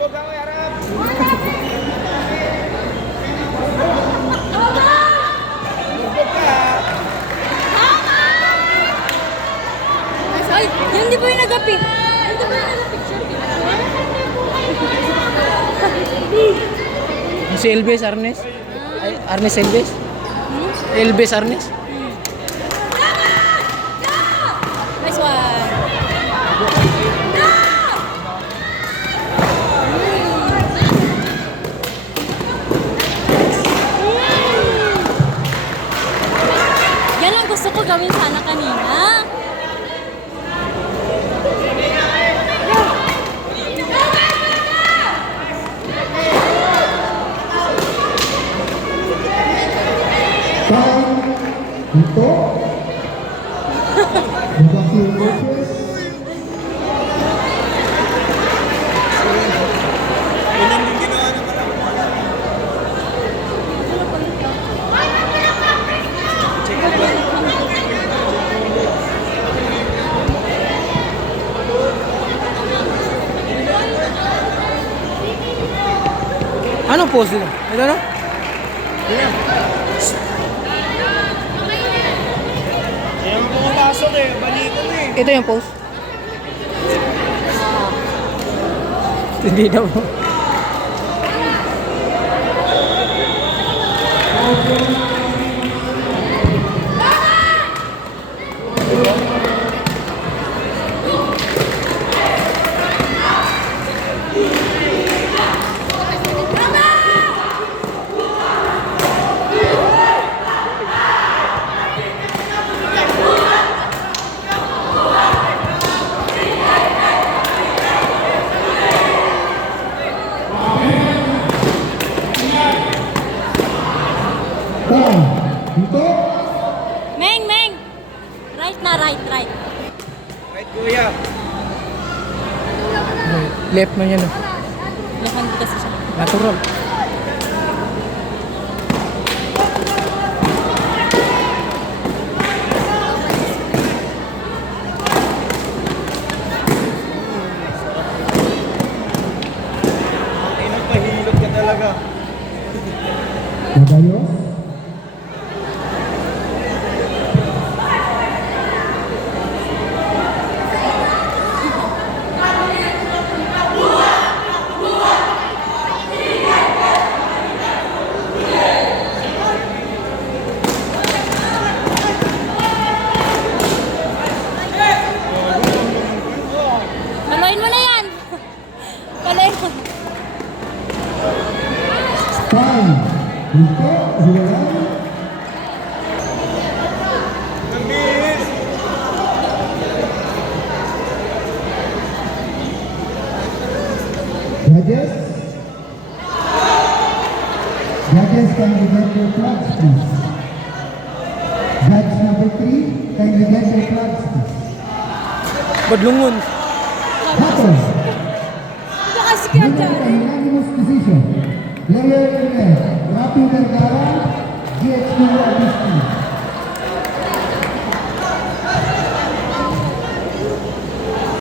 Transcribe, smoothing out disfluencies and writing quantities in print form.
Ay, yun di ba yung nag-pic? Yun di ba yung nag-picture? Si Elvis Arnes? Ay, Arnes Elvis? Elvis Arnes? Nice one. Yan ang gusto ko gawin sana kanina. Dito. Bakit coaches? Anong pose nila? Ito na? Ayan mo pumasok eh, balikan mo eh. Ito yung pose? Hindi daw. Dito. Meng, Meng! Right na, right. Right, kuya. Left man yan. Lakan kasi siya. Natural. Ay, nagpahilot ka talaga. Mabayos. Paluin mo na yan! Paluin mo. Time. Dito. Hilalang. Ang bilis. Judges. Judges, can you get your flags, please? Judge number 3, can you get your flags, please? Badlungon. Happen. Ito kasi kaya Winner by unanimous decision. Player in red, Rapi Vergara, GHQ Agustin.